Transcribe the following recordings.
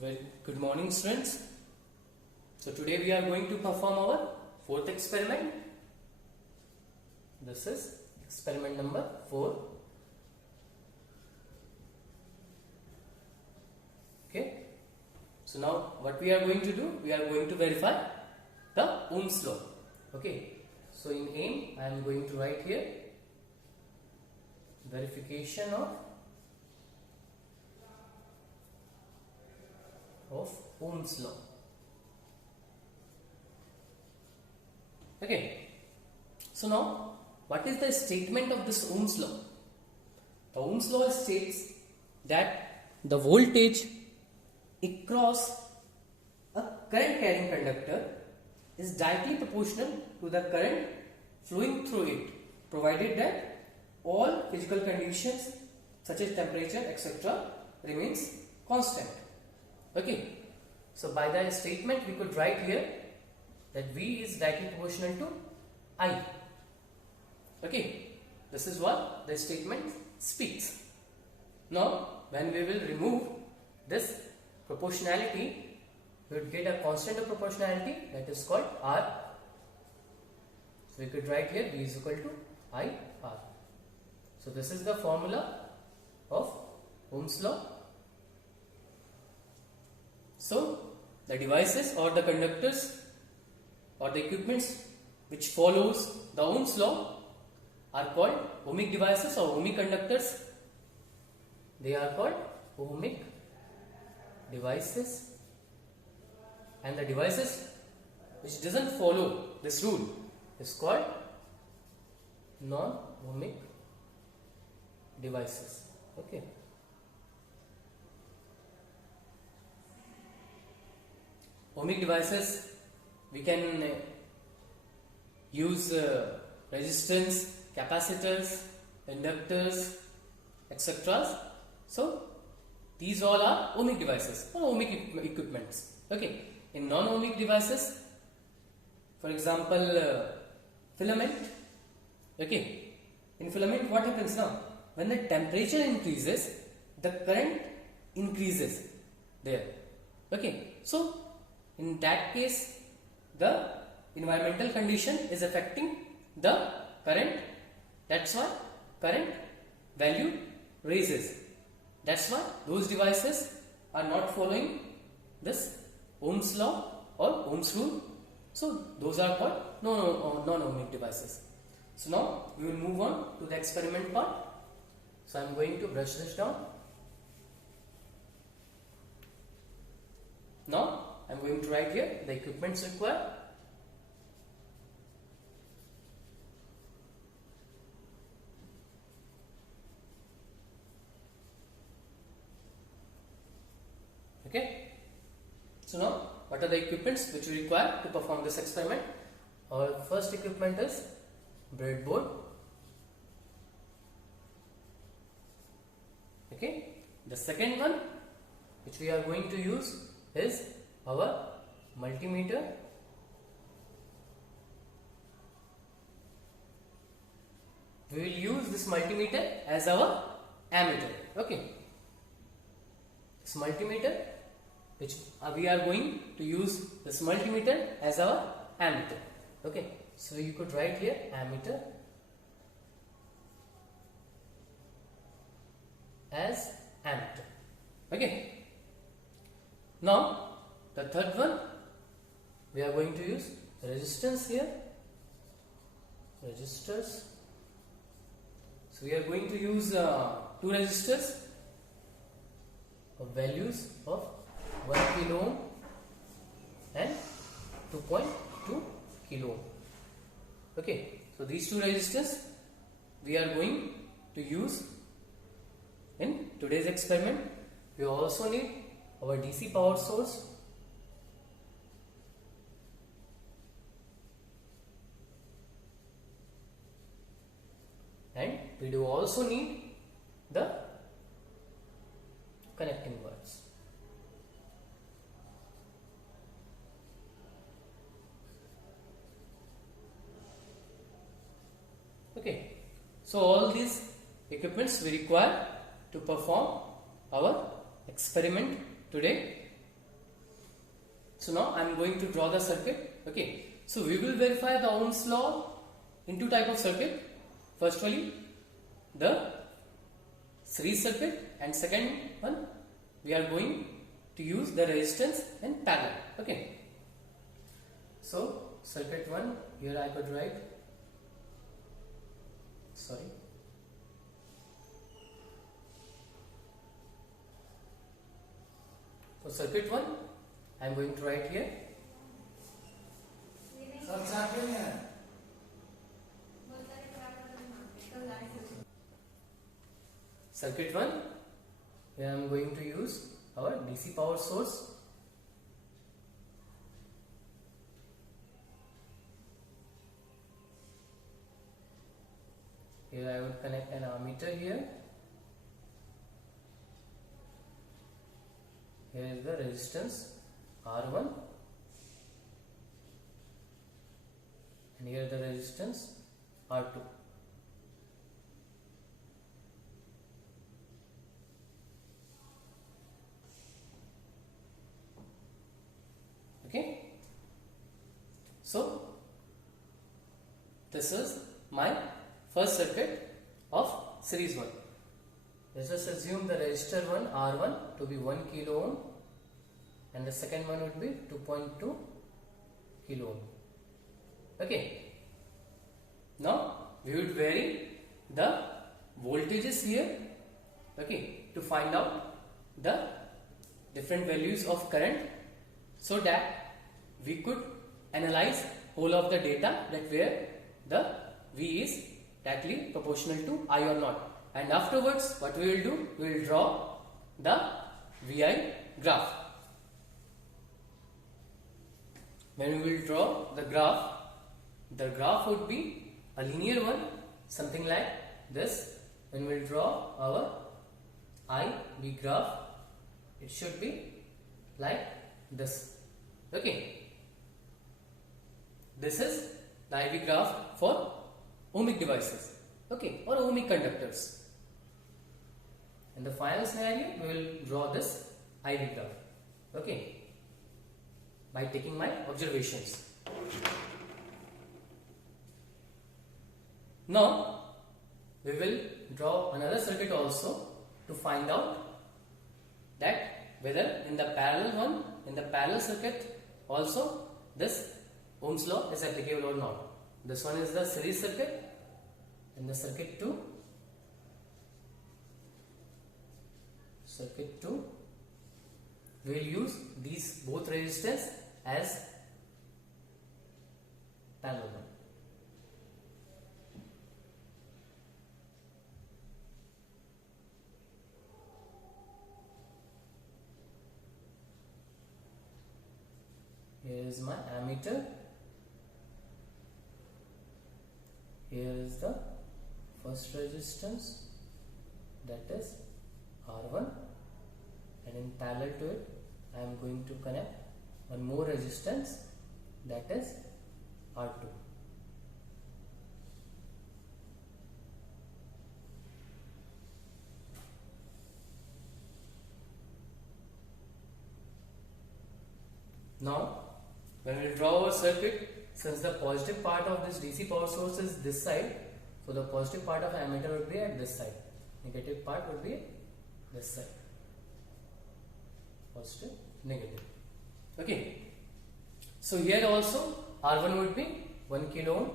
Very good morning, students. So today we are going to perform our fourth experiment. This is experiment number 4. Okay. So now what we are going to do? We are going to verify the Ohm's law. Okay. So in aim, I am going to write here verification of Ohm's law. Okay. So now, what is the statement of this Ohm's law? The Ohm's law states that the voltage across a current carrying conductor is directly proportional to the current flowing through it, provided that all physical conditions such as temperature, etc. remains constant. Okay, so by that statement we could write here that V is directly proportional to I. Okay, this is what the statement speaks. Now, when we will remove this proportionality, we would get a constant of proportionality that is called R. So we could write here V is equal to I R. So this is the formula of Ohm's law. So the devices or the conductors or the equipments which follows the Ohm's law are called ohmic devices or ohmic conductors. They are called ohmic devices, and the devices which doesn't follow this rule is called non-ohmic devices. Okay. Ohmic devices, we can use resistance, capacitors, inductors, etc. So these all are ohmic devices or ohmic equipments. Okay. In non-ohmic devices, for example, filament. Okay. In filament, what happens now? When the temperature increases, the current increases there. Okay. So in that case, the environmental condition is affecting the current. That's why current value raises. That's why those devices are not following this Ohm's law or Ohm's rule. So those are called non-ohmic devices. So now we will move on to the experiment part. So I am going to brush this down. Now I am going to write here the equipments required. Okay. So now, what are the equipments which we require to perform this experiment? Our first equipment is breadboard. Okay. The second one which we are going to use is our multimeter. We will use this multimeter as our ammeter. Okay. This multimeter, which we are going to use this multimeter as our ammeter. Okay. So you could write here ammeter as ammeter. Okay. Now the third one, we are going to use resistance here. Resistors. So we are going to use two resistors of values of 1 kilo ohm and 2.2 kilo ohm. Okay. So these two resistors we are going to use in today's experiment. We also need our DC power source. And we do also need the connecting wires. Okay. So all these equipments we require to perform our experiment today. So now I am going to draw the circuit. Okay. So we will verify the Ohm's law in two type of circuit. Firstly, the series circuit, and second one we are going to use the resistance in parallel. Okay. So circuit 1, here I could write, for circuit 1 I am going to write here. Circuit 1, here I am going to use our DC power source. Here I would connect an ammeter here. Here is the resistance R1, and here the resistance R2. Okay. So this is my first circuit of series 1. Let us assume the resistor 1 R1 to be 1 kilo ohm, and the second one would be 2.2 kilo ohm. Okay. Now we would vary the voltages here, okay, to find out the different values of current, so that we could analyze whole of the data, that where the V is directly proportional to I or not. And afterwards what we will do, we will draw the VI graph. When we will draw the graph would be a linear one, something like this. When we will draw our IV graph, it should be like this. Okay. This is the IV graph for ohmic devices, okay, or ohmic conductors. In the final scenario, we will draw this IV graph, okay, by taking my observations. Now we will draw another circuit also to find out that whether in the parallel circuit also this Ohm's law is applicable or not. This one is the series circuit, and the circuit 2 we will use these both resistance as parallel one. Here is my ammeter. Here is the first resistance, that is R1, and in parallel to it I am going to connect one more resistance, that is R2. Now when we draw our circuit, since the positive part of this DC power source is this side, so the positive part of ammeter would be at this side, negative part would be this side, positive, negative. Okay. So here also R1 would be 1 kilo ohm,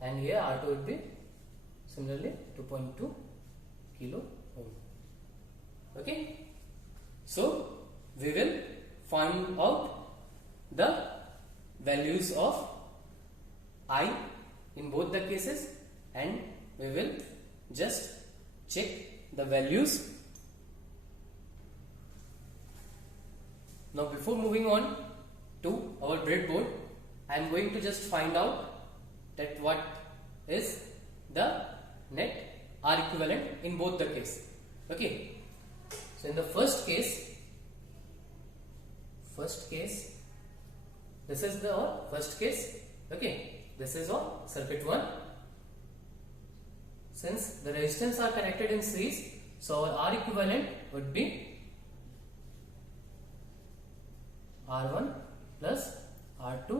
and here R2 would be similarly 2.2 kilo ohm. Okay. So we will find out the values of I in both the cases, and we will just check the values. Now before moving on to our breadboard, I am going to just find out that what is the net R equivalent in both the case. Okay. So in the first case, this is the first case. Okay, this is our circuit 1. Since the resistance are connected in series, so our R equivalent would be R1 plus R2,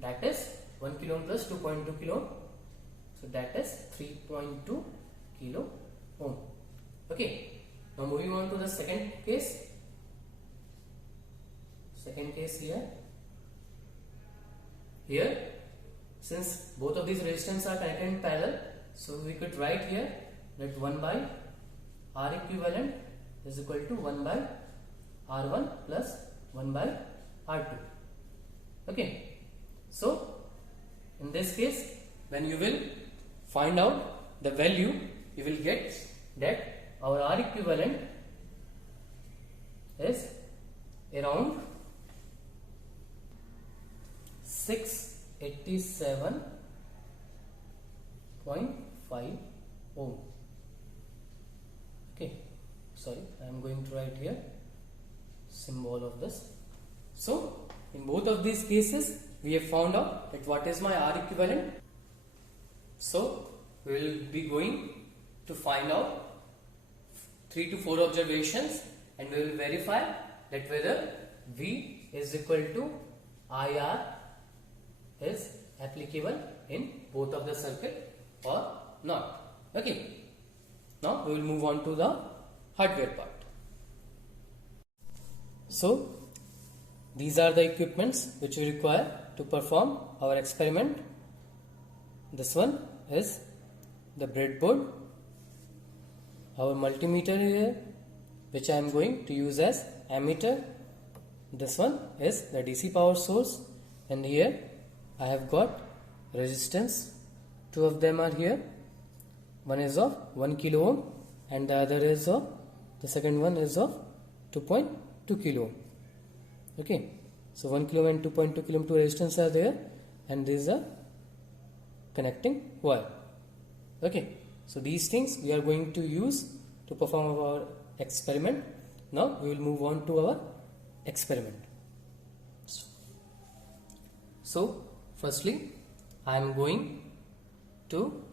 that is 1 kilo ohm plus 2.2 kilo ohm, so that is 3.2 kilo ohm. Okay, now moving on to the second case. Here since both of these resistors are connected in parallel, so we could write here that 1 by R equivalent is equal to 1 by R1 plus 1 by R2. Okay, so in this case, when you will find out the value, you will get that our R equivalent is around 687.5 ohm. Okay, sorry, I am going to write here symbol of this. So in both of these cases, we have found out that what is my R equivalent. So we will be going to find out 3 to 4 observations, and we will verify that whether V is equal to IR is applicable in both of the circuit or not. Okay, now we will move on to the hardware part. So these are the equipments which we require to perform our experiment. This one is the breadboard, our multimeter here, which I am going to use as ammeter. This one is the DC power source, and here I have got resistance. Two of them are here. One is of 1 kilo ohm and the other is of, the second one is of 2.2 kilo ohm. Okay, so 1 kilo ohm and 2.2 kilo ohm, two resistance are there, and this is a connecting wire. Okay, so these things we are going to use to perform our experiment. Now we will move on to our experiment. So firstly, I am going to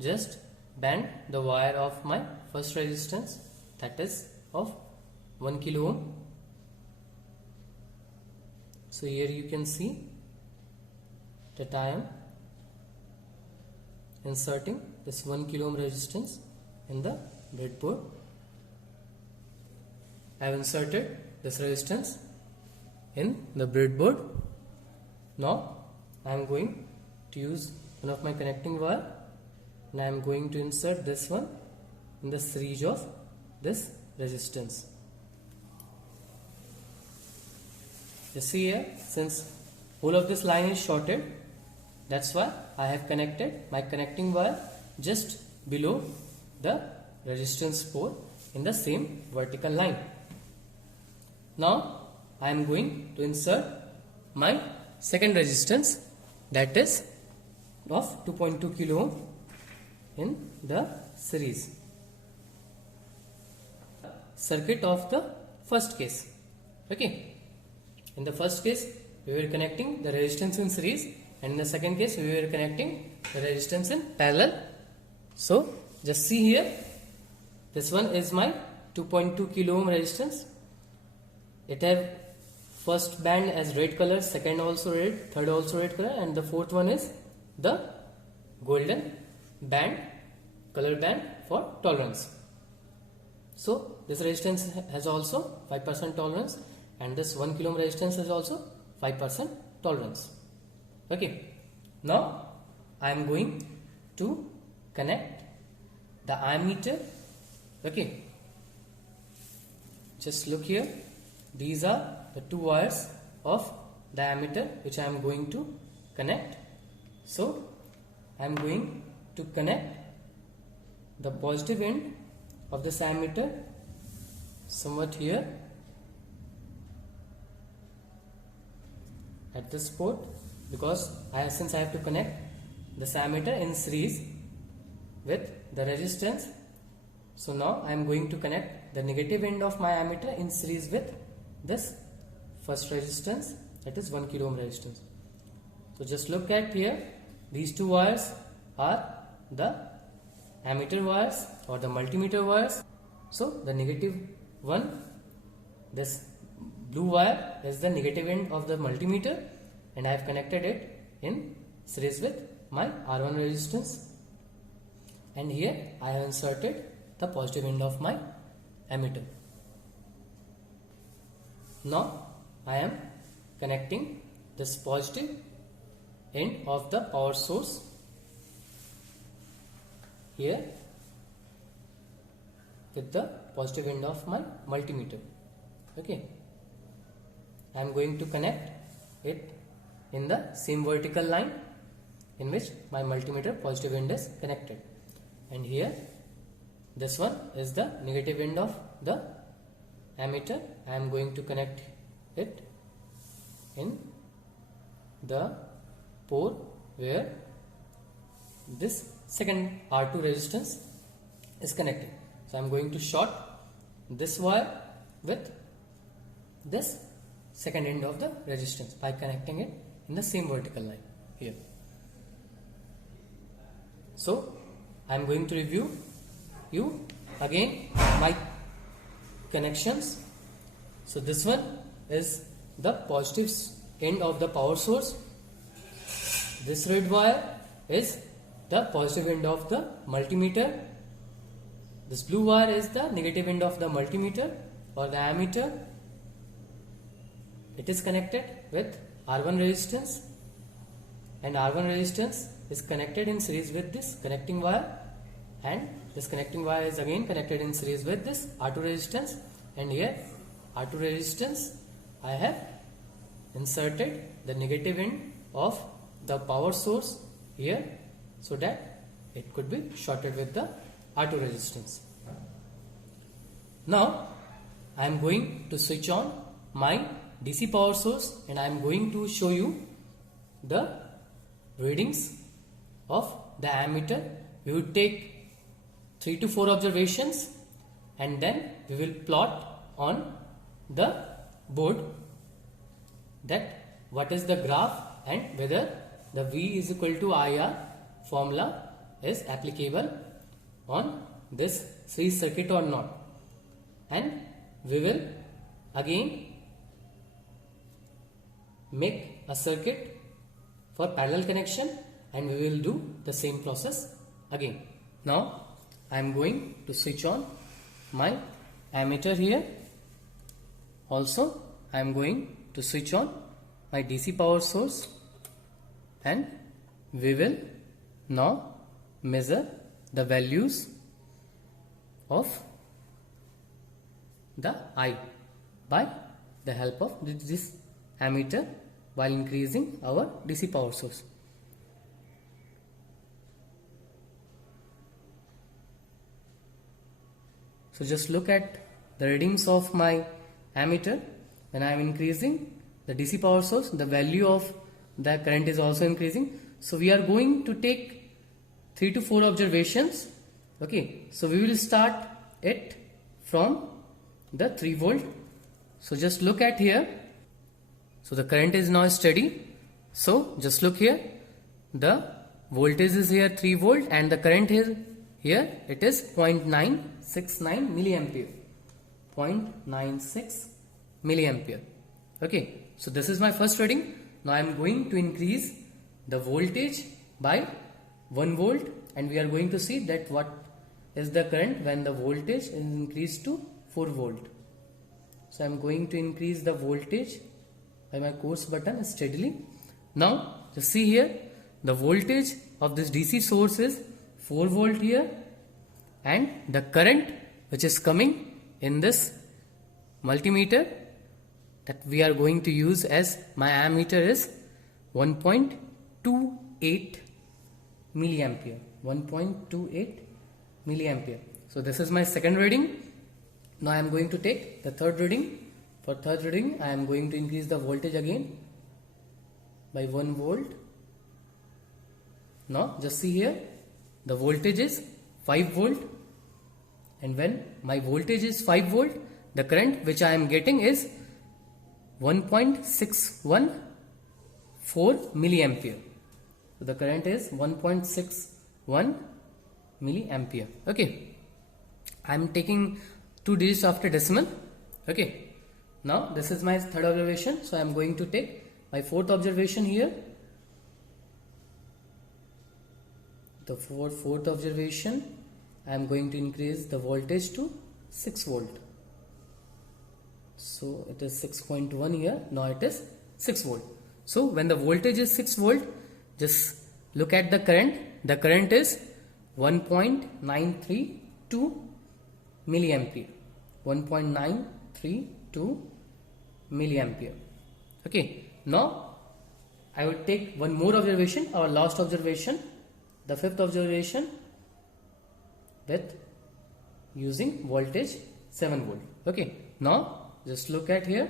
just bend the wire of my first resistance, that is of 1 kilo ohm. So here you can see that I am inserting this 1 kilo ohm resistance in the breadboard. I have inserted this resistance in the breadboard. Now I am going to use one of my connecting wire, and I am going to insert this one in the series of this resistance. You see here, since whole of this line is shorted, that's why I have connected my connecting wire just below the resistance pole in the same vertical line. Now I am going to insert my second resistance, that is of 2.2 kilo ohm in the series. Circuit of the first case. Okay, in the first case we were connecting the resistance in series, and in the second case we were connecting the resistance in parallel. So just see here, this one is my 2.2 kilo ohm resistance. It have first band as red color, second also red, third also red color, and the fourth one is the golden band, color band for tolerance. So this resistance has also 5% tolerance, and this 1 kilo ohm resistance has also 5% tolerance. Okay, now I am going to connect the ammeter. Okay, just look here, these are the two wires of the ammeter which I am going to connect. So I am going to connect the positive end of this ammeter somewhat here at this port, because since I have to connect this ammeter in series with the resistance, so now I am going to connect the negative end of my ammeter in series with this first resistance, that is 1 kilo ohm resistance. So just look at here, these two wires are the ammeter wires or the multimeter wires. So the negative one, this blue wire is the negative end of the multimeter, and I have connected it in series with my R1 resistance, and here I have inserted the positive end of my ammeter. Now I am connecting this positive end of the power source here with the positive end of my multimeter. Okay, I am going to connect it in the same vertical line in which my multimeter positive end is connected, and here this one is the negative end of the ammeter. I am going to connect it in the pore where this second R2 resistance is connected. So I am going to short this wire with this second end of the resistance by connecting it in the same vertical line here. So I am going to review you again my connections. So this one is the positive end of the power source. This red wire is the positive end of the multimeter. This blue wire is the negative end of the multimeter or the ammeter. It is connected with R1 resistance, and R1 resistance is connected in series with this connecting wire, and this connecting wire is again connected in series with this R2 resistance, and here R2 resistance I have inserted the negative end of the power source here so that it could be shorted with the R2 resistance. Now I am going to switch on my DC power source, and I am going to show you the readings of the ammeter. We will take 3 to 4 observations, and then we will plot on the board that what is the graph and whether the V is equal to IR formula is applicable on this series circuit or not. And we will again make a circuit for parallel connection, and we will do the same process again. Now I am going to switch on my ammeter here. Also I am going to switch on my DC power source, and we will now measure the values of the I by the help of this ammeter while increasing our DC power source. So just look at the readings of my ammeter. When I am increasing the DC power source, the value of the current is also increasing. So we are going to take 3 to 4 observations. Okay, so we will start it from the 3 volt. So just look at here. So the current is now steady. So just look here. The voltage is here 3 volt, and the current is here, it is 0.969 milliampere. 0.96 milliampere. Okay, so this is my first reading. Now I am going to increase the voltage by 1 volt, and we are going to see that what is the current when the voltage is increased to 4 volt. So I am going to increase the voltage by my course button steadily. Now just see here, the voltage of this DC source is 4 volt here, and the current which is coming in this multimeter that we are going to use as my ammeter is 1.28 milliampere. 1.28 milliampere. So this is my second reading. Now I am going to take the third reading. For third reading, I am going to increase the voltage again by 1 volt. Now just see here, the voltage is 5 volt, and when my voltage is 5 volt, the current which I am getting is 1.614 milliampere. So the current is 1.61 milliampere. Okay, I am taking 2 digits after decimal. Okay, Now this is my third observation, so I am going to take my fourth observation here. The fourth observation, I am going to increase the voltage to 6 volt. So it is 6.1 here, now it is 6 volt. So when the voltage is 6 volt, just look at the current. The current is 1.932 milliampere. 1.932 milliampere. Okay, now I will take one more observation, our last observation, the fifth observation, with using voltage 7 volt. Okay, now just look at here,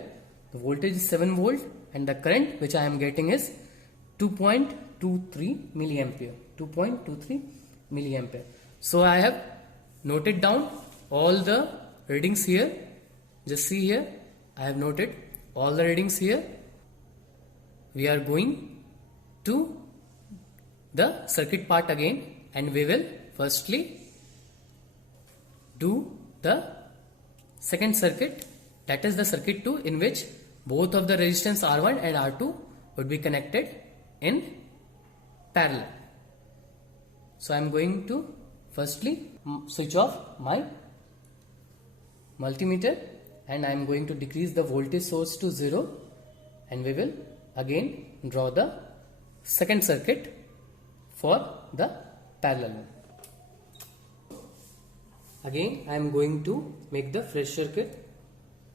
the voltage is 7 volt and the current which I am getting is 2.23 milliampere. 2.23 milliampere. So I have noted down all the readings here. Just see here, I have noted all the readings here. We are going to the circuit part again, and we will firstly do the second circuit, that is the circuit 2, in which both of the resistance R1 and R2 would be connected in parallel. So I am going to firstly switch off my multimeter and I am going to decrease the voltage source to 0, and we will again draw the second circuit for the parallel one. Again I am going to make the fresh circuit,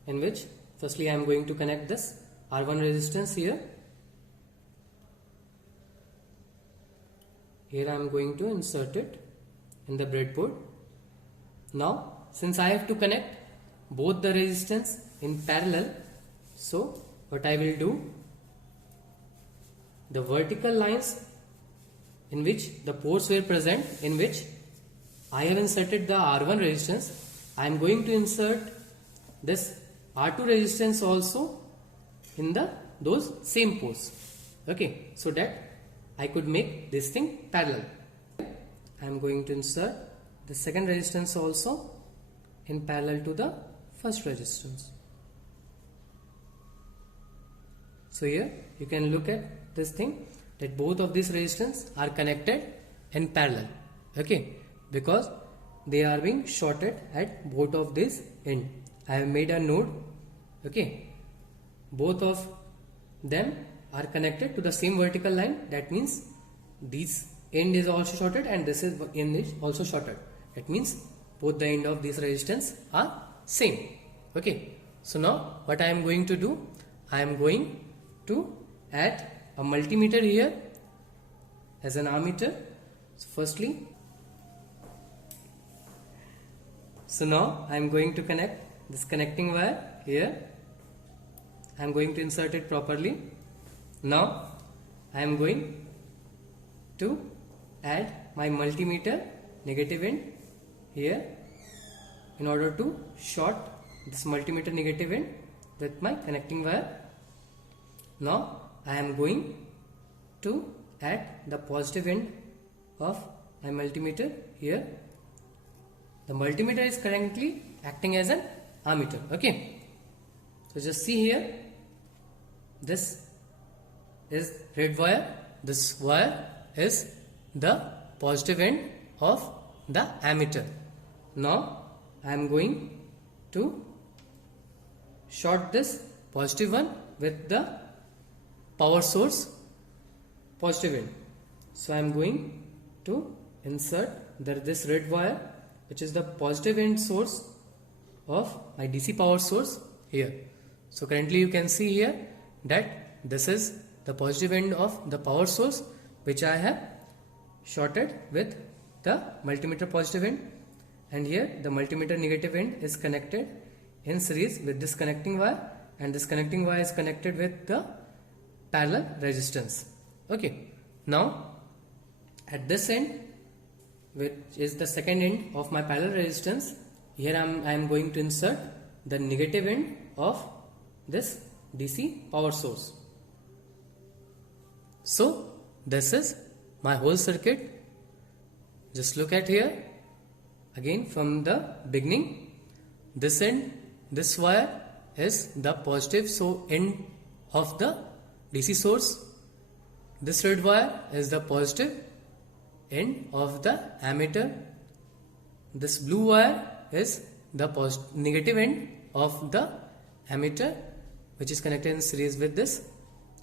in which firstly I am going to connect this R1 resistance here. Here I am going to insert it in the breadboard. Now since I have to connect both the resistance in parallel, so what I will do, the vertical lines in which the ports were present, in which I have inserted the R1 resistance, I am going to insert this R2 resistance also in those same ports. Okay, so that I could make this thing parallel. I am going to insert the second resistance also in parallel to the first resistance. So here you can look at this thing, that both of these resistance are connected in parallel. Okay, because they are being shorted at both of this end. I have made a node. Okay, both of them are connected to the same vertical line. That means this end is also shorted and this is end is also shorted. That means both the end of this resistance are same. Okay, so now what I am going to do, I am going to add a multimeter here as an ammeter. So firstly, so now I am going to connect this connecting wire here. I am going to insert it properly. Now I am going to add my multimeter negative end here in order to short this multimeter negative end with my connecting wire. Now I am going to add the positive end of my multimeter here. The multimeter is currently acting as an ammeter. Okay, so just see here, this is red wire, this wire is the positive end of the ammeter. Now I am going to short this positive one with the power source positive end. So I am going to insert this red wire, which is the positive end source of my DC power source here. So currently you can see here that this is the positive end of the power source, which I have shorted with the multimeter positive end, and here the multimeter negative end is connected in series with this connecting wire, and this connecting wire is connected with the parallel resistance. Okay, now at this end, which is the second end of my parallel resistance, here I am going to insert the negative end of this DC power source. So this is my whole circuit. Just look at here again from the beginning. This end, this wire is the positive, so end of the DC source. This red wire is the positive end of the ammeter. This blue wire is the negative end of the ammeter, which is connected in series with this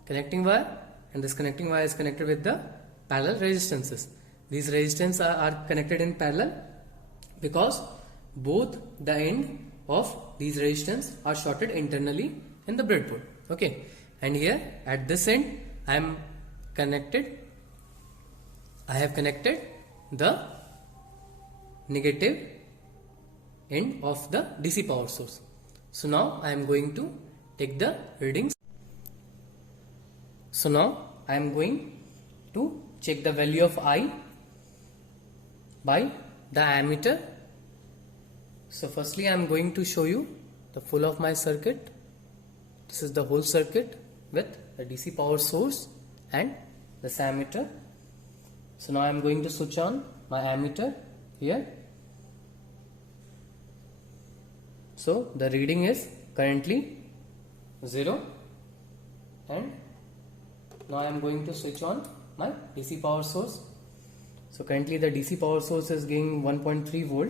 connecting wire, and this connecting wire is connected with the parallel resistances. These resistances are connected in parallel because both the end of these resistance are shorted internally in the breadboard. Okay, and here at this end I have connected the negative end of the DC power source. So now I am going to take the readings. So now I am going to check the value of I by the ammeter. So firstly I am going to show you the full of my circuit. This is the whole circuit with the DC power source and this ammeter. So now I am going to switch on my ammeter here. So the reading is currently 0, and now I am going to switch on my DC power source. So currently the DC power source is giving 1.3 volt.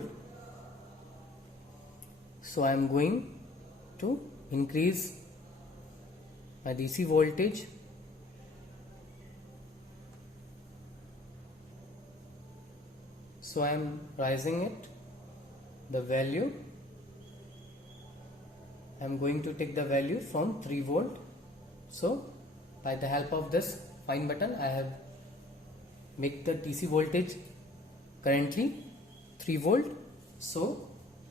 So I am going to increase my DC voltage so I am rising it, the value. I am going to take the value from 3 volt. So by the help of this fine button I have make the DC voltage currently 3 volt. So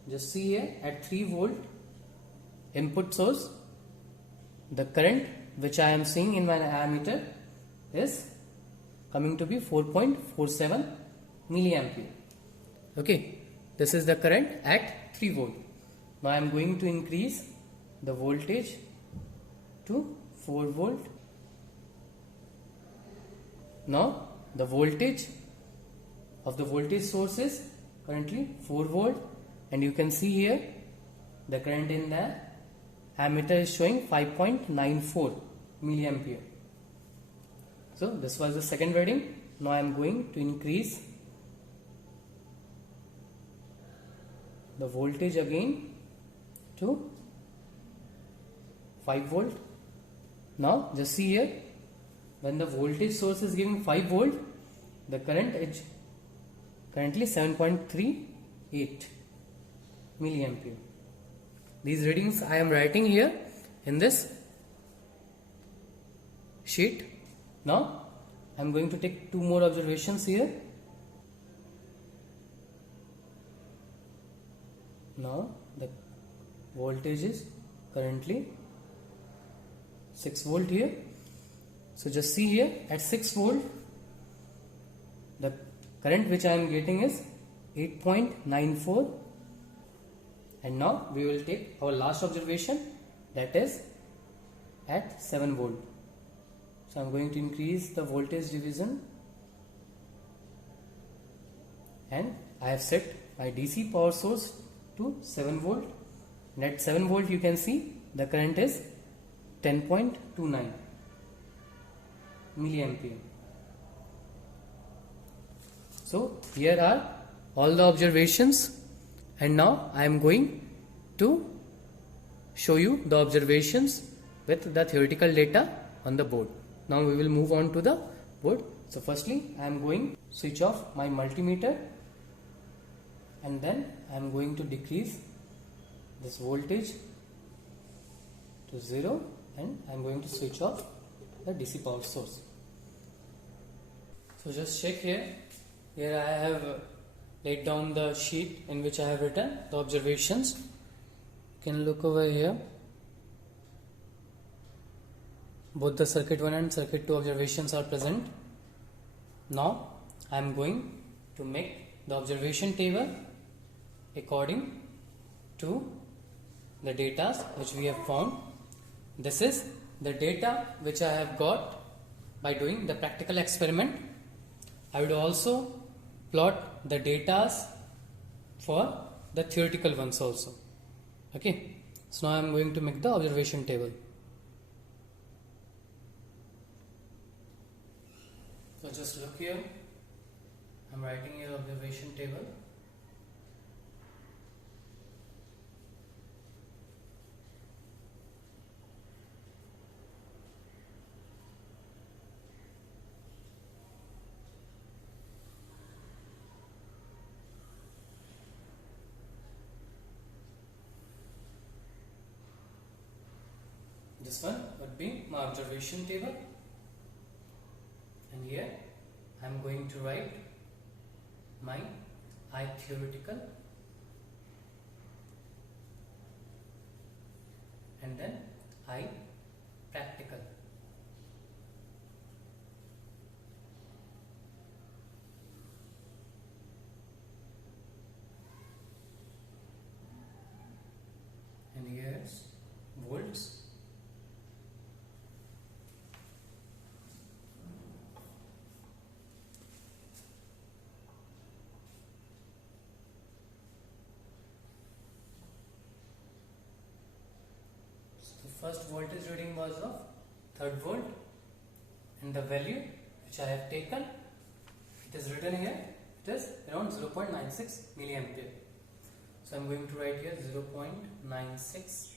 just see here at 3 volt input source, the current which I am seeing in my ammeter is coming to be 4.47 milliampere. Okay, this is the current at 3 volt. Now I am going to increase the voltage to 4 volt. Now the voltage of the voltage source is currently 4 volt, and you can see here the current in the ammeter is showing 5.94 milliampere. So this was the second reading. Now I am going to increase the voltage again to 5 volt. Now just see here, when the voltage source is giving 5 volt, the current is currently 7.38 milliampere. These readings I am writing here in this sheet. Now I am going to take 2 more observations here. Now the voltage is currently 6 volt here. So just see here at 6 volt the current which I am getting is 8.94, and now we will take our last observation, that is at 7 volt. So I am going to increase the voltage division, and I have set my DC power source to 7 volt, and at 7 volt you can see the current is 10.29 milliampere. So here are all the observations, and now I am going to show you the observations with the theoretical data on the board. Now we will move on to the board. So firstly I am going to switch off my multimeter, and then I am going to decrease this voltage to 0, and I am going to switch off the DC power source. So just check here. Here I have laid down the sheet in which I have written the observations. You can look over here. Both the circuit 1 and circuit 2 observations are present. Now I am going to make the observation table according to the data which we have found. This is the data which I have got by doing the practical experiment. I would also plot the data for the theoretical ones also. Okay, So now I am going to make the observation table. So just look here, I am writing here observation table. This one would be my observation table, and here I am going to write my I theoretical, and then I practical. And here is volts. First voltage reading was of 3rd volt, and the value which I have taken, it is written here, it is around 0.96 milliampere. So I am going to write here 0.96.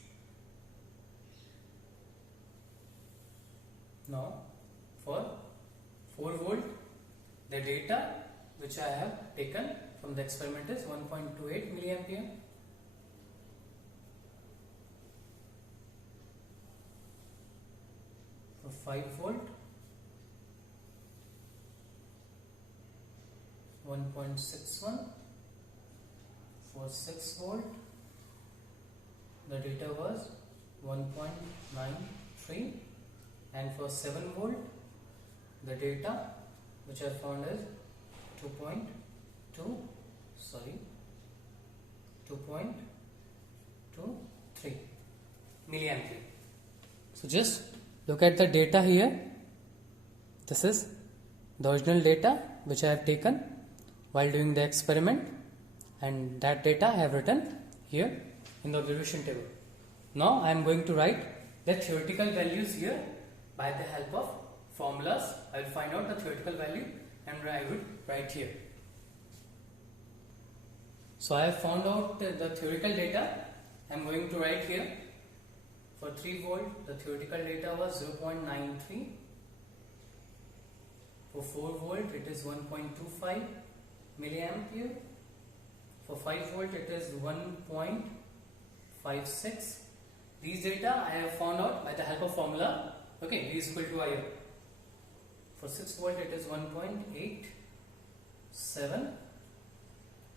Now for 4 volt, the data which I have taken from the experiment is 1.28 milliampere. For 5 volt, 1.61. For 6 volt, the data was 1.93, and for 7 volt, the data which I found is 2.23 milliampere. So just look at the data here. This is the original data which I have taken while doing the experiment, and that data I have written here in the observation table. Now I am going to write the theoretical values here by the help of formulas. I will find out the theoretical value and I would write here. So I have found out the theoretical data. I am going to write here. For 3 volt, the theoretical data was 0.93. For 4 volt, it is 1.25 milliampere. For 5 volt, it is 1.56. These data I have found out by the help of formula. Okay, V is equal to IR. For 6 volt, it is 1.87,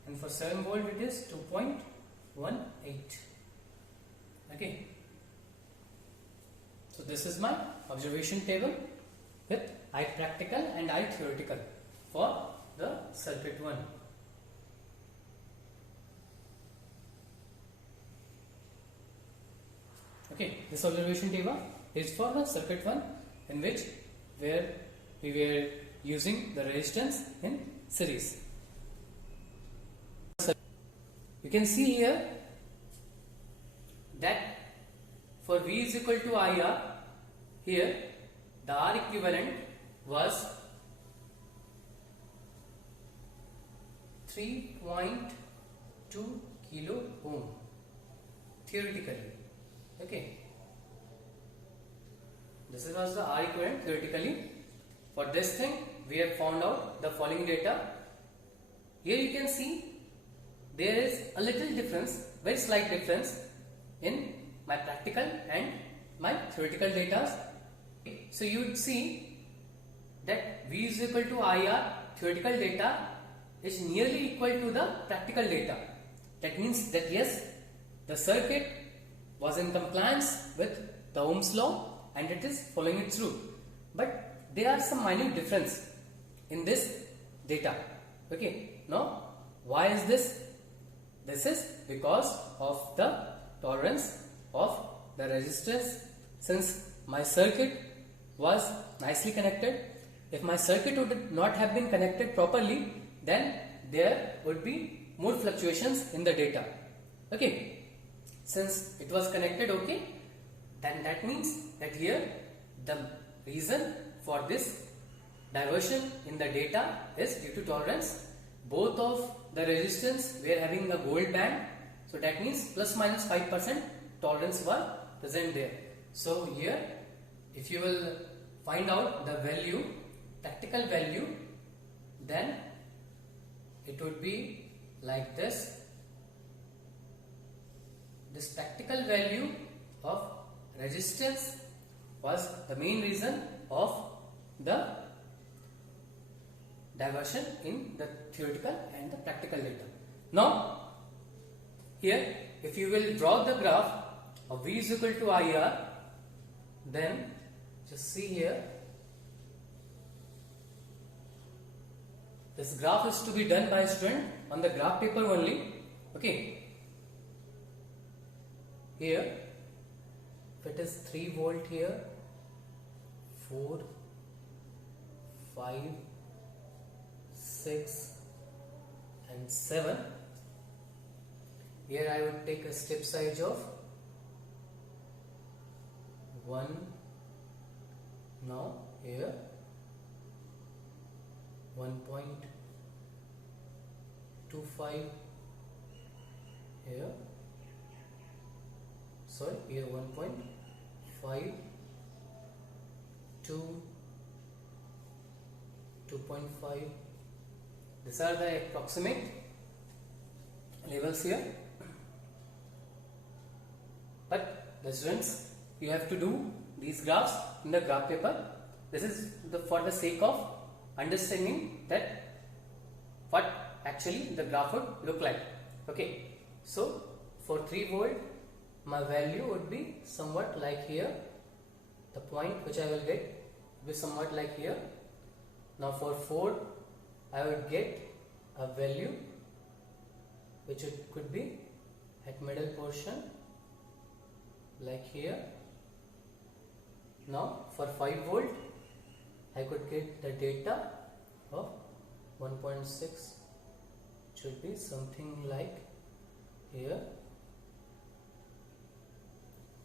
and for 7 volt, it is 2.18. Okay. So this is my observation table with I practical and I theoretical for the circuit 1. Okay, this observation table is for the circuit 1, in which where we were using the resistance in series. You can see here that for V is equal to IR, here the R equivalent was 3.2 kilo ohm theoretically. Okay, this was the R equivalent theoretically. For this thing, we have found out the following data. Here you can see there is a little difference, very slight difference in my practical and my theoretical data. So you would see that V is equal to IR theoretical data is nearly equal to the practical data. That means that yes, the circuit was in compliance with the Ohm's law and it is following it through. But there are some minute difference in this data. Okay, now why is this? This is because of the tolerance of the resistance. Since my circuit was nicely connected, if my circuit would not have been connected properly, then there would be more fluctuations in the data. Okay, since it was connected, okay, then that means that here the reason for this diversion in the data is due to tolerance. Both of the resistance were having a gold band, so that means plus minus 5% tolerance were present there. So here if you will find out the value, practical value, then it would be like this. This practical value of resistance was the main reason of the diversion in the theoretical and the practical data. Now here if you will draw the graph of V is equal to IR, then just see here, this graph is to be done by a student on the graph paper only, okay. Here if it is 3 volt here, 4, 5, 6 and 7, here I would take a step size of 1, now here 1.25, here, sorry, here 1.5, 2, 2.5. These are the approximate levels here. But the students, you have to do these graphs in the graph paper. This is for the sake of understanding that what actually the graph would look like. Okay, so for 3 volt my value would be somewhat like here. The point which I will get will be somewhat like here. Now for 4 I would get a value which it could be at middle portion like here. Now for 5 volt I could get the data of 1.6, should be something like here.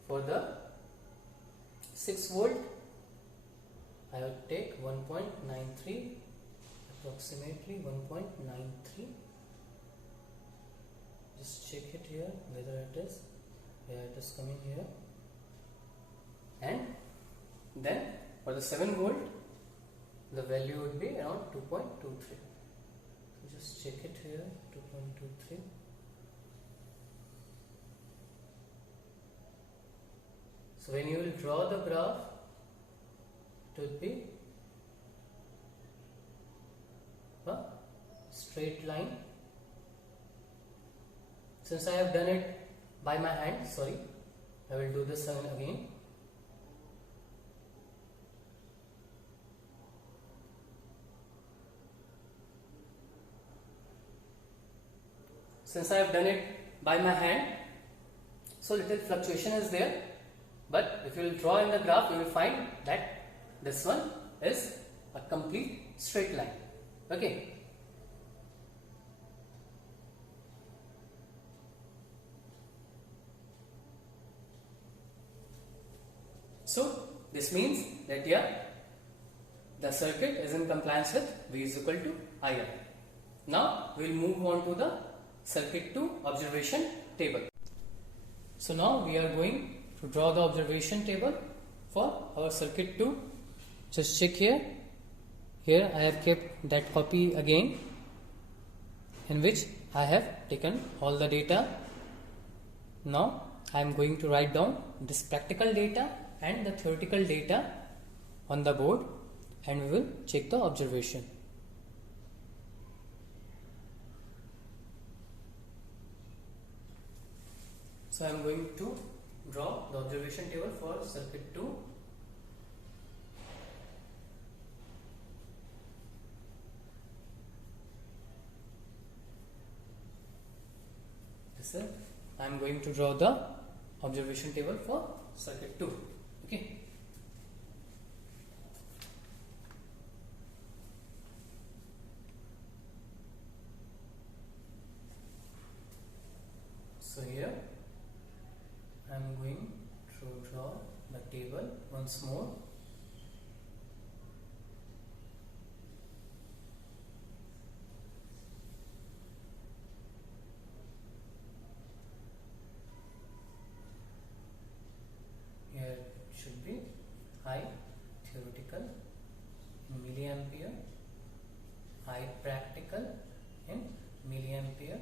For the 6 volt I would take 1.93, approximately 1.93. Just check it here whether it is, yeah, it is coming here. And then for the 7 volt the value would be around 2.23. So just check it here, 2.23. So when you will draw the graph, it would be a straight line. Since I have done it by my hand, sorry, I will do this again. Since I have done it by my hand, so little fluctuation is there, but if you will draw in the graph, you will find that this one is a complete straight line. Okay. So this means that the circuit is in compliance with V is equal to IR. Now we will move on to the circuit 2 observation table. So now we are going to draw the observation table for our circuit 2. Just check here. Here I have kept that copy again, in which I have taken all the data. Now I am going to write down this practical data and the theoretical data on the board, and we will check the observation. So I am going to draw the observation table for circuit 2. This is, I am going to draw the observation table for circuit 2. Okay. So here table once more. Here should be I theoretical in milliampere, I practical in milliampere,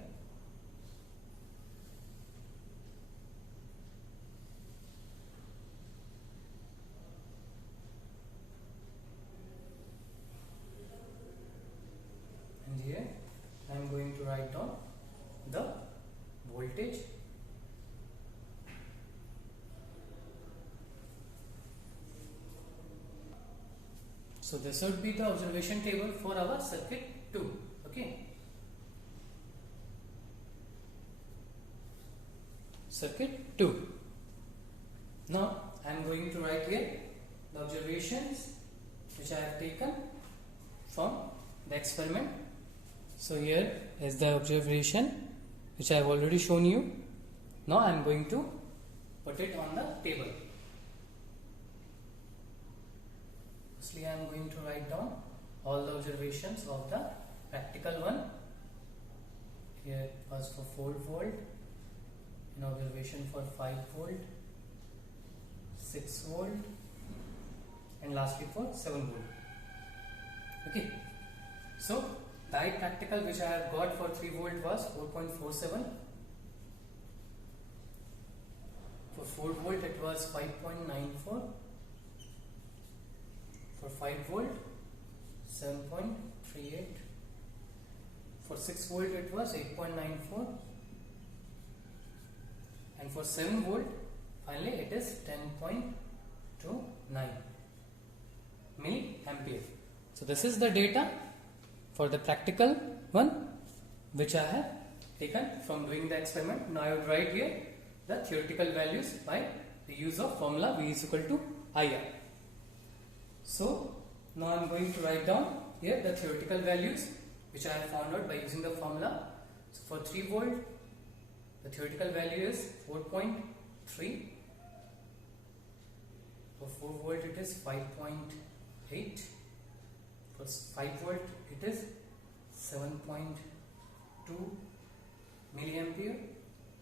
and here I am going to write down the voltage. So this would be the observation table for our circuit 2. Okay. Circuit 2. Now I am going to write here the observations which I have taken from the experiment. So here is the observation which I have already shown you. Now I am going to put it on the table. Firstly, I am going to write down all the observations of the practical one. Here it was for 4 volt, an observation for 5 volt, 6 volt, and lastly for 7 volt. Okay. So the I practical which I have got for 3 volt was 4.47. For 4 volt it was 5.94. For 5 volt 7.38. For 6 volt it was 8.94, and for 7 volt finally it is 10.29 milliampere. So this is the data for the practical one which I have taken from doing the experiment. Now I would write here the theoretical values by the use of formula V is equal to IR. So now I am going to write down here the theoretical values which I have found out by using the formula. So for 3 volt the theoretical value is 4.3. For 4 volt it is 5.8. For 5 volt it is 7.2 milliampere.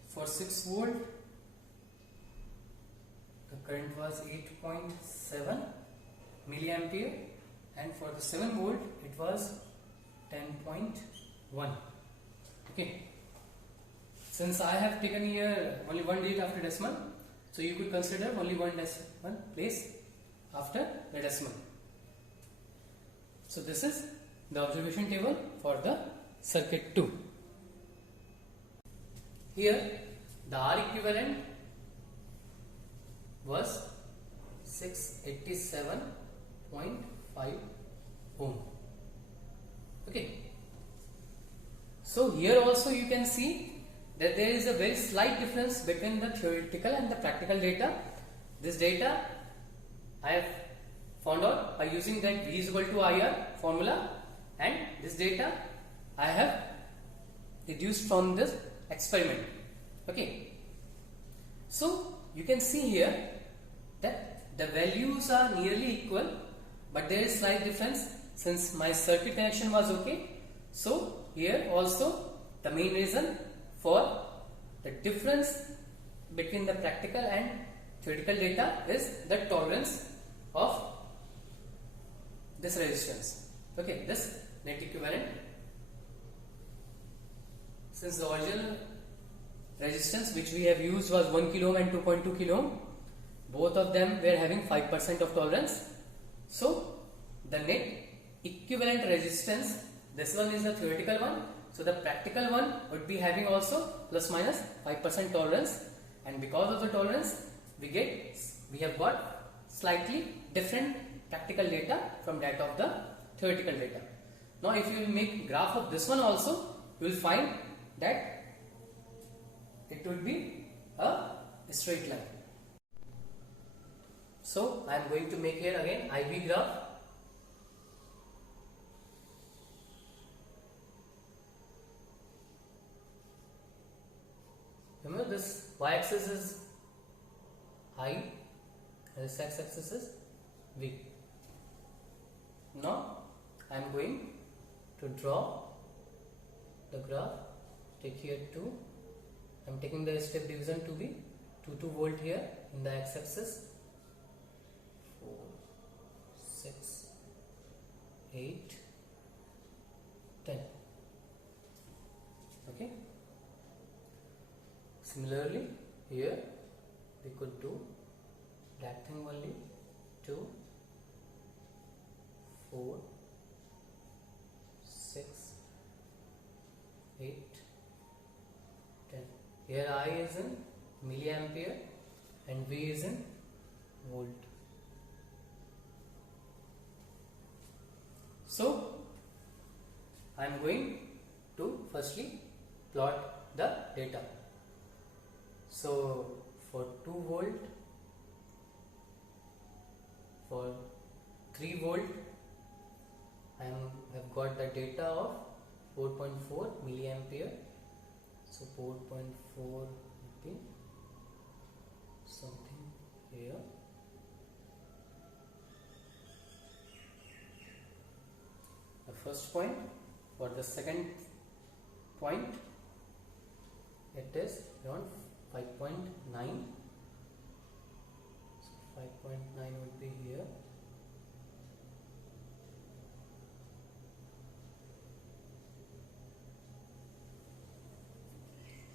For 6 volt the current was 8.7 milliampere, and for the 7 volt it was 10.1. Okay. Since I have taken here only one digit after decimal, so you could consider only one decimal place after the decimal. So this is the observation table for the circuit 2. Here the R equivalent was 687.5 ohm. Okay. So here also you can see that there is a very slight difference between the theoretical and the practical data. This data I have found out by using that V is equal to IR formula, and this data I have deduced from this experiment. Okay. So you can see here that the values are nearly equal, but there is slight difference since my circuit connection was okay. So here also the main reason for the difference between the practical and theoretical data is the tolerance of this resistance. Okay, this net equivalent. Since the original resistance which we have used was 1 kilo ohm and 2.2 kilo ohm, both of them were having 5% of tolerance. So the net equivalent resistance, this one is the theoretical one, so the practical one would be having also plus minus 5% tolerance, and because of the tolerance we have got slightly different practical data from that of the theoretical data. Now if you will make graph of this one also, you will find that it would be a straight line. So I am going to make here again IV graph. Remember, this y-axis is I and this x-axis is V. Now I am going to draw the graph. Take here 2. I am taking the step division to be 2 volt here in the x-axis. 4, 6, 8, 10. Okay. Similarly, here we could do that thing only. 2, 4, 6, 8, 10. Here I is in milliampere and V is in volt. So I am going to firstly plot the data. So for 2 volt, for 3 volt, I have got the data of 4.4 milliampere. So 4.4 would be something here. The first point. For the second point, it is around 5.9. So 5.9 would be here.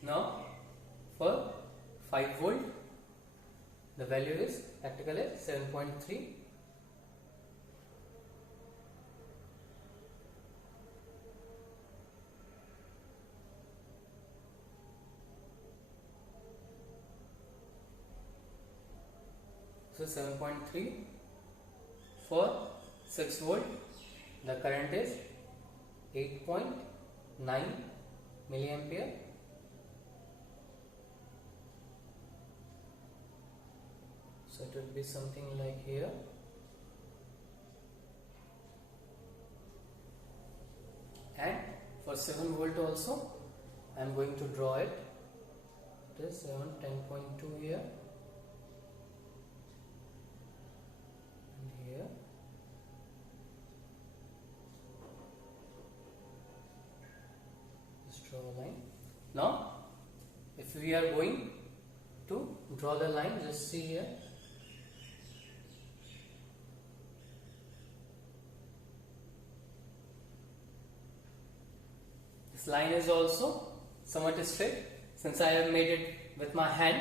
Now for 5 volt, the value is practically 7.3. So 7.3. For 6 volt, the current is 8.9 milliampere. So it would be something like here. And for 7 volt also, I am going to draw it. It is around 10.2 here. And here. Just draw a line. Now, if we are going to draw the line, just see here. This line is also somewhat straight since I have made it with my hand.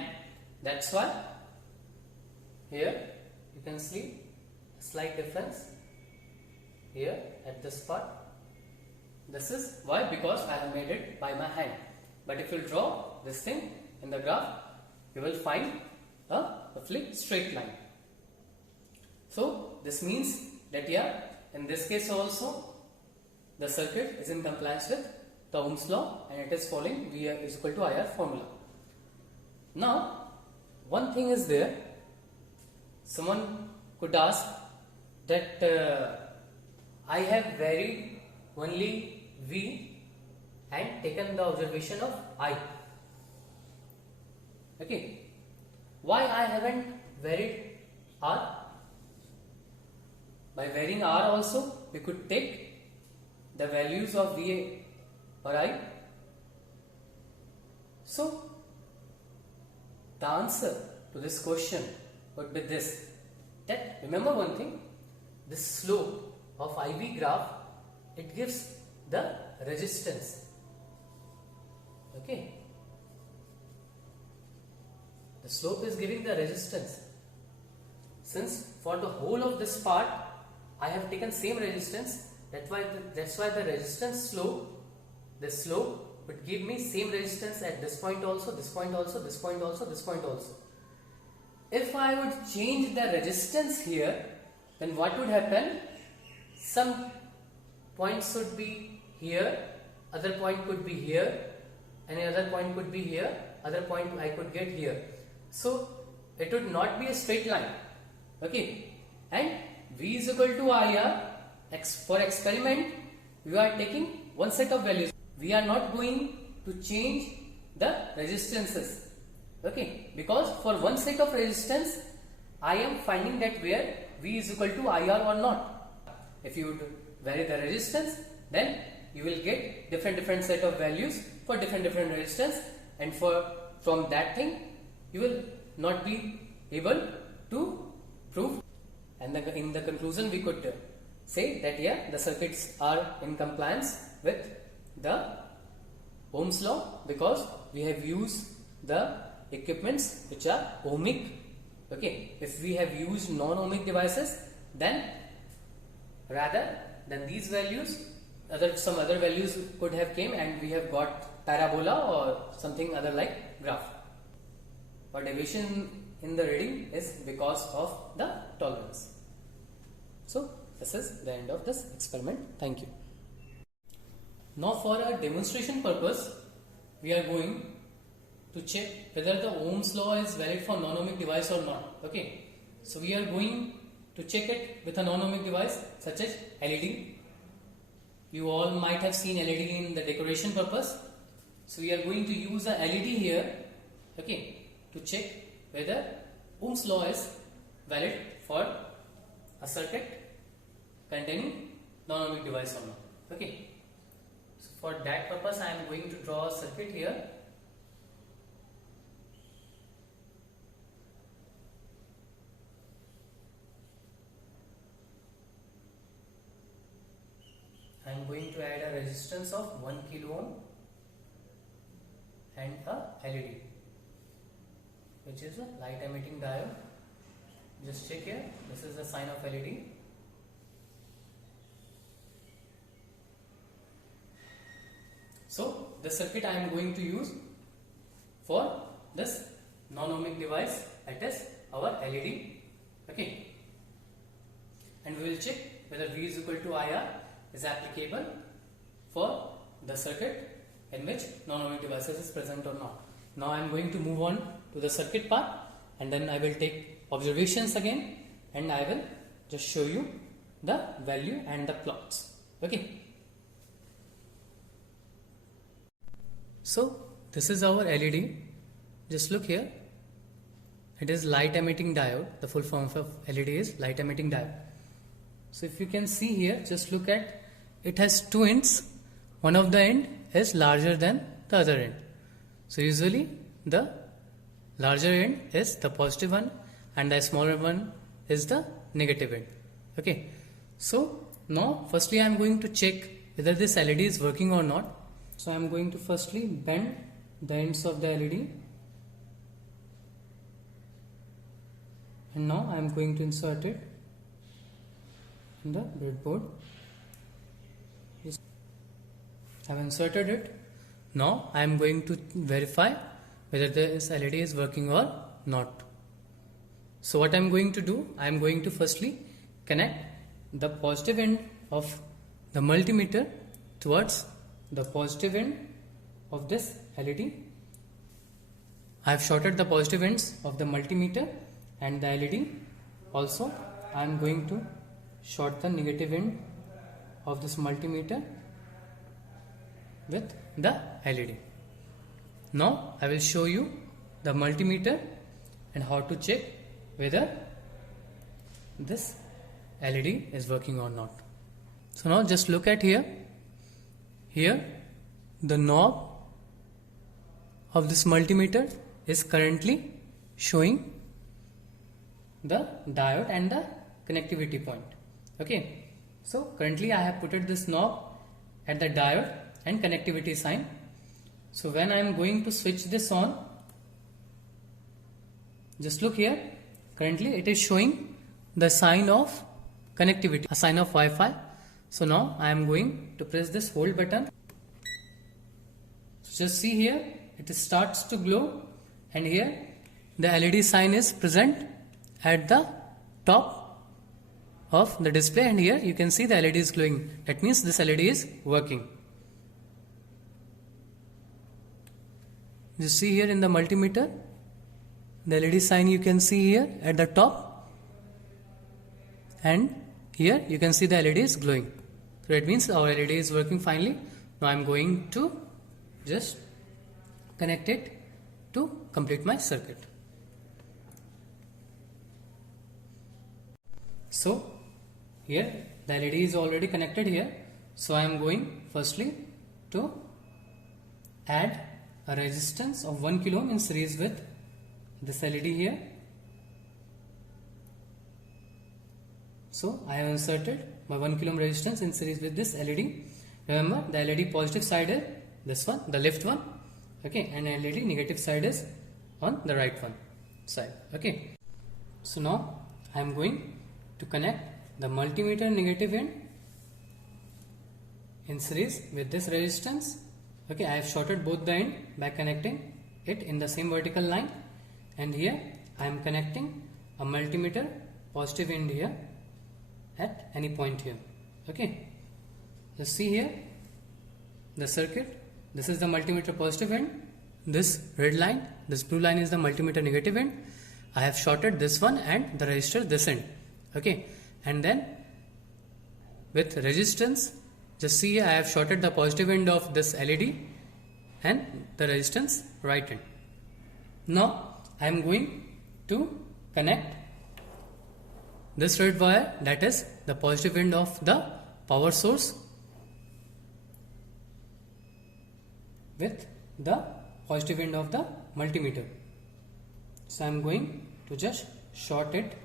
That's why here you can see a slight difference here at this part. This is why, because I have made it by my hand. But if you draw this thing in the graph, you will find a roughly straight line. So this means that in this case also the circuit is in compliance with the Ohm's law and it is following V is equal to IR formula. Now one thing is there, someone could ask that I have varied only V and taken the observation of I. Okay, why I haven't varied R? By varying R also we could take the values of V or I. So the answer to this question would be this, that remember one thing, this slope of IV graph, it gives the resistance. Okay, the slope is giving the resistance. Since for the whole of this part I have taken same resistance, that's why the resistance slope, the slope would give me same resistance at this point also, this point also, this point also, this point also. If I would change the resistance here, then what would happen? Some points should be here, other point could be here, any other point could be here, other point I could get here. So it would not be a straight line. Okay, and V is equal to IR. For experiment, we are taking one set of values. We are not going to change the resistances. Okay, because for one set of resistance, I am finding that where V is equal to IR or not. If you would vary the resistance, then you will get different set of values for different resistance, and from that thing you will not be able to prove. And in the conclusion we could say that yeah, the circuits are in compliance with the Ohm's law because we have used the equipments which are ohmic. Okay, if we have used non-ohmic devices, then rather than these values, some other values could have came and we have got parabola or something other like graph. Or deviation in the reading is because of the tolerance. So this is the end of this experiment. Thank you. Now for a demonstration purpose, we are going to check whether the Ohm's law is valid for non-ohmic device or not. Okay, so we are going to check it with a non-ohmic device such as LED. You all might have seen LED in the decoration purpose. So we are going to use a LED here, okay, to check whether Ohm's law is valid for a circuit containing non-ohmic device or not. Okay, so for that purpose I am going to draw a circuit here. I am going to add a resistance of 1 kilo ohm and a LED, which is a light emitting diode. Just check here, this is the sign of LED. So the circuit I am going to use for this non-ohmic device, that is our LED. Okay, and we will check whether V is equal to IR is applicable for the circuit in which non-ohmic devices is present or not. Now I am going to move on to the circuit part, and then I will take observations again and I will just show you the value and the plots. Okay, so this is our LED. Just look here, it is light emitting diode. The full form of LED is light emitting diode. So if you can see here, just look at, it has two ends. One of the end is larger than the other end. So usually the larger end is the positive one and the smaller one is the negative end. Okay, so now firstly I am going to check whether this LED is working or not. So I am going to firstly bend the ends of the LED, and now I am going to insert it in the breadboard. I have inserted it. Now I am going to verify whether this LED is working or not. So what I am going to do, I am going to firstly connect the positive end of the multimeter towards the positive end of this LED. I have shorted the positive ends of the multimeter and the LED. Also I am going to short the negative end of this multimeter with the LED. Now I will show you the multimeter and how to check whether this LED is working or not. So now just look at here. Here the knob of this multimeter is currently showing the diode and the connectivity point. Okay, so currently I have put this knob at the diode and connectivity sign. So when I am going to switch this on, just look here, currently it is showing the sign of connectivity, a sign of Wi-Fi. So now I am going to press this hold button. So just see here, it starts to glow, and here the LED sign is present at the top of the display, and here you can see the LED is glowing. That means this LED is working. You see here in the multimeter, the LED sign you can see here at the top, and here you can see the LED is glowing. So that means our LED is working finely. Now I am going to just connect it to complete my circuit. So here the LED is already connected here, so I am going firstly to add a resistance of 1 kilo ohm in series with this LED here. So I have inserted my 1 kilo ohm resistance in series with this LED. Remember, the LED positive side is this one, the left one, okay, and LED negative side is on the right one side, okay. So now I am going to connect the multimeter negative end in series with this resistance, okay. I have shorted both the end by connecting it in the same vertical line, and here I am connecting a multimeter positive end here at any point here, okay. Just see here the circuit. This is the multimeter positive end, this red line, this blue line is the multimeter negative end. I have shorted this one and the resistor this end, okay. And then with resistance, just see here I have shorted the positive end of this LED and the resistance right end. Now I am going to connect this red wire, that is the positive end of the power source, with the positive end of the multimeter. So I am going to just short it.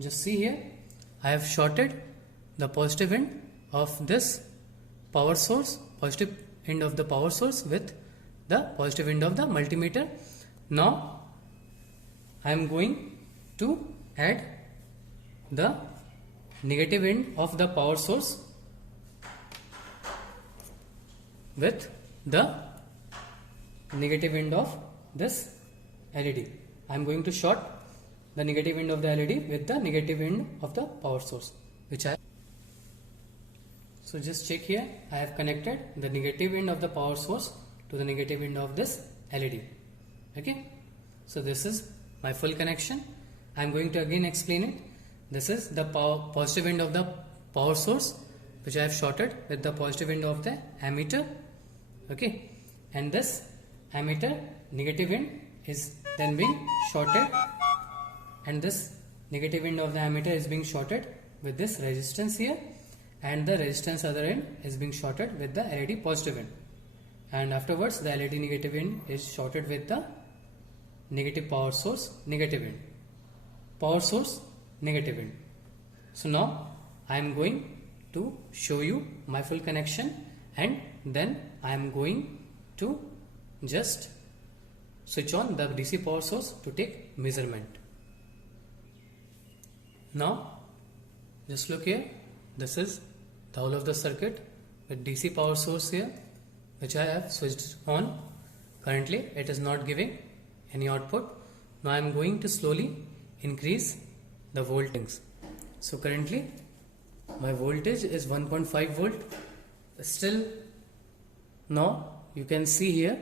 Just see here I have shorted the positive end of this power source, positive end of the power source with the positive end of the multimeter. Now I am going to add the negative end of the power source with the negative end of this LED. I am going to short the negative end of the LED with the negative end of the power source, so just check here I have connected the negative end of the power source to the negative end of this LED, okay. So this is my full connection. I am going to again explain it. This is the positive end of the power source, which I have shorted with the positive end of the ammeter, okay, and this ammeter negative end is then being shorted, and this negative end of the ammeter is being shorted with this resistance here, and the resistance other end is being shorted with the LED positive end, and afterwards the LED negative end is shorted with the negative power source negative end, power source negative end. So now I am going to show you my full connection, and then I am going to just switch on the DC power source to take measurement. Now just look here, this is the whole of the circuit with DC power source here, which I have switched on. Currently it is not giving any output. Now I am going to slowly increase the voltage. So currently my voltage is 1.5 volt. Still now you can see here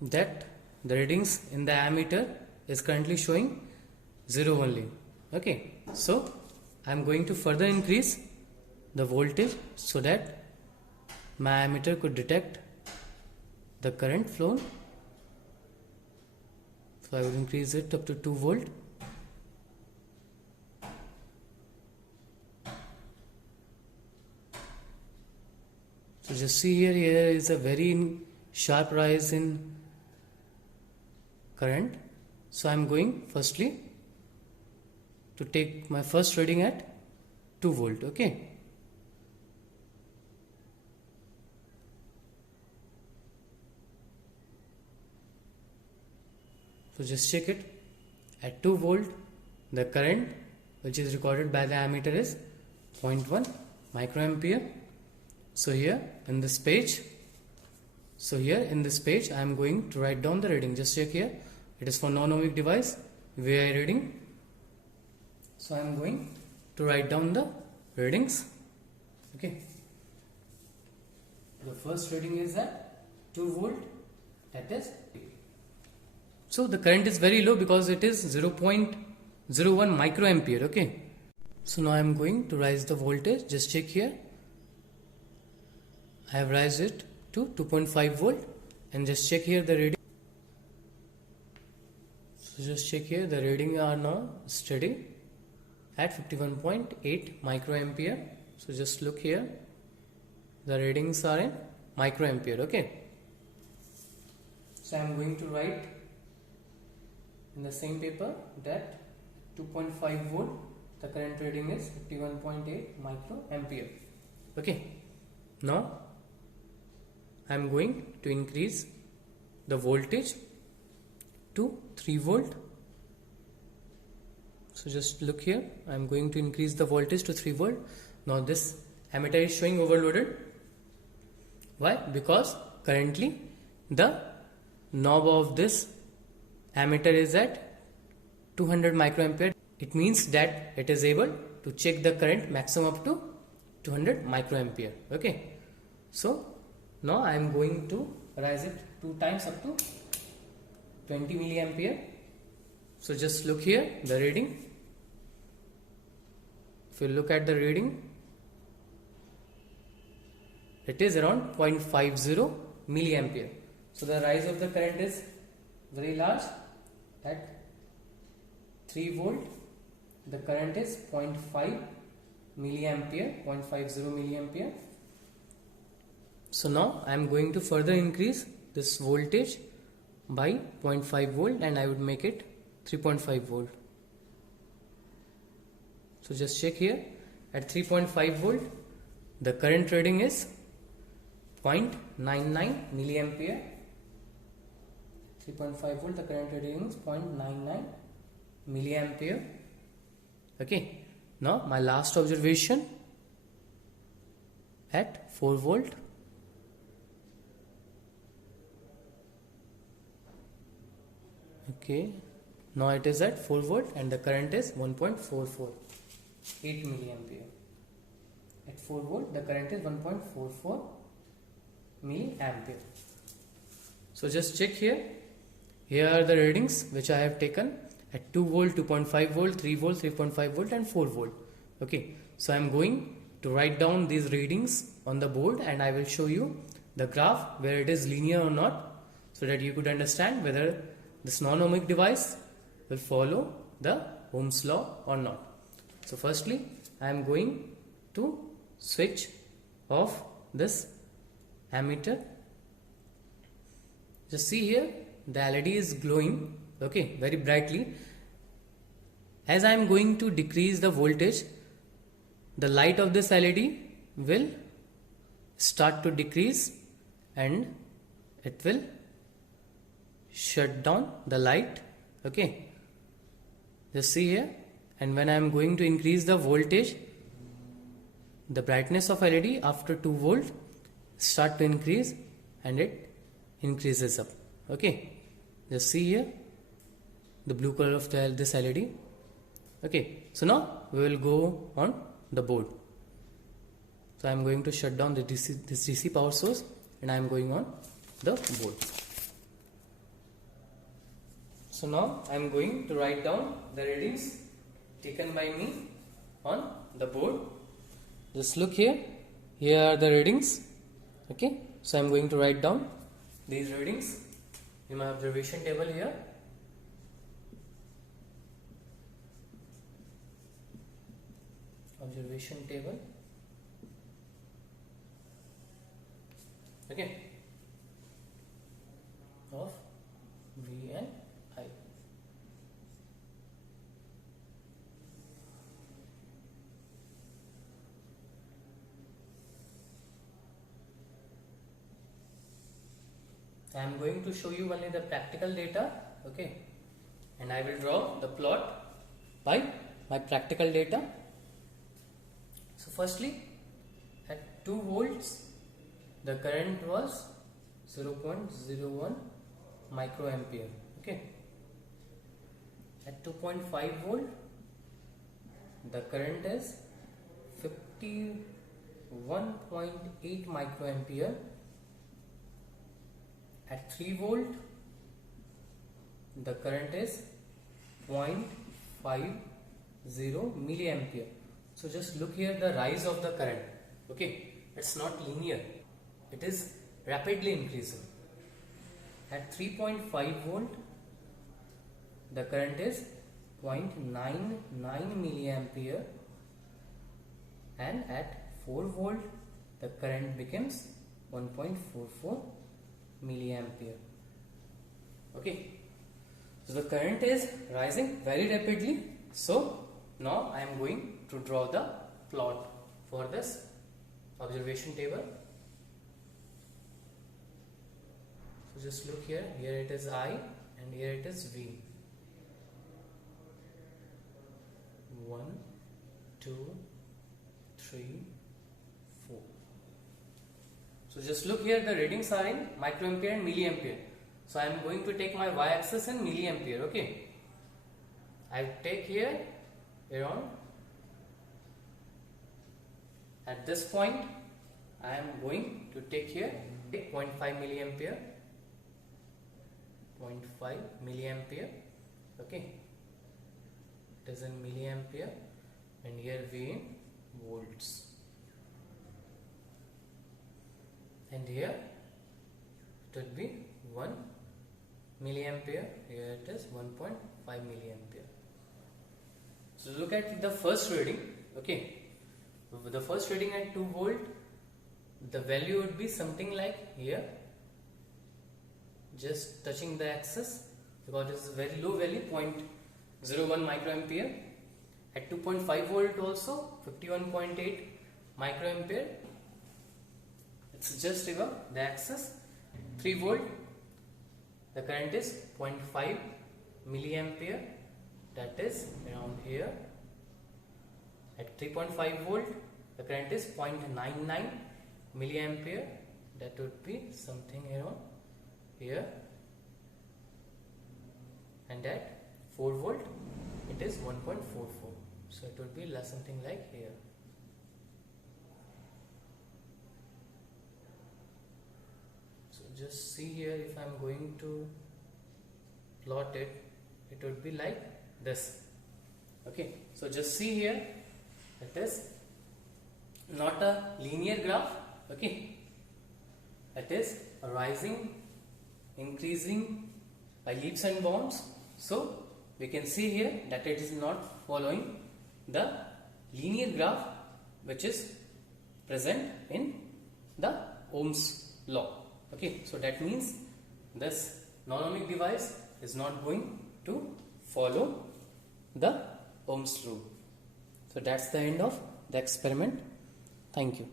that the readings in the ammeter is currently showing 0 only, okay. So I am going to further increase the voltage so that my ammeter could detect the current flow. So I will increase it up to 2 volt. So just see here, here is a very sharp rise in current. So I am going firstly to take my first reading at 2 volt, okay. So just check it at 2 volt, the current which is recorded by the ammeter is 0.1 microampere. So here in this page, I am going to write down the reading. Just check here, it is for non-ohmic device, VI reading. So I am going to write down the readings, okay. The first reading is at 2 volt, that is. So the current is very low because it is 0.01 microampere, okay. So now I am going to rise the voltage. Just check here, I have raised it to 2.5 volt, and just check here the reading. So just check here, the reading are now steady at 51.8 microampere. So just look here, the readings are in microampere. Okay, so I am going to write in the same paper that 2.5 volt, the current reading is 51.8 microampere. Okay, now I am going to increase the voltage to 3 volt. So just look here, I am going to increase the voltage to 3 volt. Now this ammeter is showing overloaded. Why? Because currently the knob of this ammeter is at 200 microampere. It means that it is able to check the current maximum up to 200 microampere. Okay, so now I am going to raise it 2 times up to 20 milliampere. So just look here, the reading. If you look at the reading, it is around 0.50 milliampere. So the rise of the current is very large. At 3 volt, the current is 0.5 milliampere, 0.50 milliampere. So now I am going to further increase this voltage by 0.5 volt and I would make it 3.5 volt. So just check here, at 3.5 volt the current reading is 0.99 milliampere. 3.5 volt, the current reading is 0.99 milliampere. Okay, now my last observation at 4 volt. Okay, now it is at 4 volt and the current is 1.448 milliampere. At 4 volt the current is 1.44 milliampere. So just check here. Here are the readings which I have taken at 2 volt, 2.5 volt, 3 volt, 3.5 volt and 4 volt. Okay, so I am going to write down these readings on the board and I will show you the graph where it is linear or not, so that you could understand whether this non-ohmic device will follow the Ohm's law or not. So firstly, I am going to switch off this ammeter. Just see here, the LED is glowing, okay, very brightly. As I am going to decrease the voltage, the light of this LED will start to decrease and it will shut down the light. Okay, just see here, and when I am going to increase the voltage, the brightness of LED after 2 volt start to increase and it increases up. Okay, just see here the blue color of this LED. Okay, so now we will go on the board. So I am going to shut down this DC power source and I am going on the board. So now I am going to write down the readings taken by me on the board. Just look here, here are the readings. Okay, so I am going to write down these readings in my observation table here. Observation table. Okay, of V and I. I am going to show you only the practical data, okay, and I will draw the plot by my practical data. So firstly, at 2 volts the current was 0.01 microampere. Okay, at 2.5 volt the current is 51.8 microampere. At 3 volt the current is 0.50 milliampere. So just look here, the rise of the current. Okay, it's not linear, it is rapidly increasing. At 3.5 volt the current is 0.99 milliampere, and at 4 volt the current becomes 1.44 milliampere. Okay, so the current is rising very rapidly. So now I am going to draw the plot for this observation table. So just look here, here it is I and here it is V. 1, 2, 3, 4. So just look here, the readings are in microampere and milliampere. So I am going to take my y-axis in milliampere. Okay, I take here around at this point. I am going to take here 0.5 milliampere, 0.5 milliampere. Okay, it is in milliampere, and here V in volts, and here it would be 1 milliampere. Here it is 1.5 milliampere. So look at the first reading. Okay, the first reading at 2 volt, the value would be something like here, just touching the axis, because it is very low value, 0.01 microampere. At 2.5 volt also 51.8 microampere, it's just above the axis. 3 volt, the current is 0.5 milliampere, that is around here. At 3.5 volt, the current is 0.99 milliampere, that would be something around here. And at 4 volt, it is 1.44, so it would be something like here. So just see here, if I am going to plot it, it would be like this. Okay, so just see here, it is not a linear graph. Okay, it is rising, increasing by leaps and bounds. So we can see here that it is not following the linear graph which is present in the Ohm's law. Okay, so that means this non-ohmic device is not going to follow the Ohm's rule. So that's the end of the experiment. Thank you.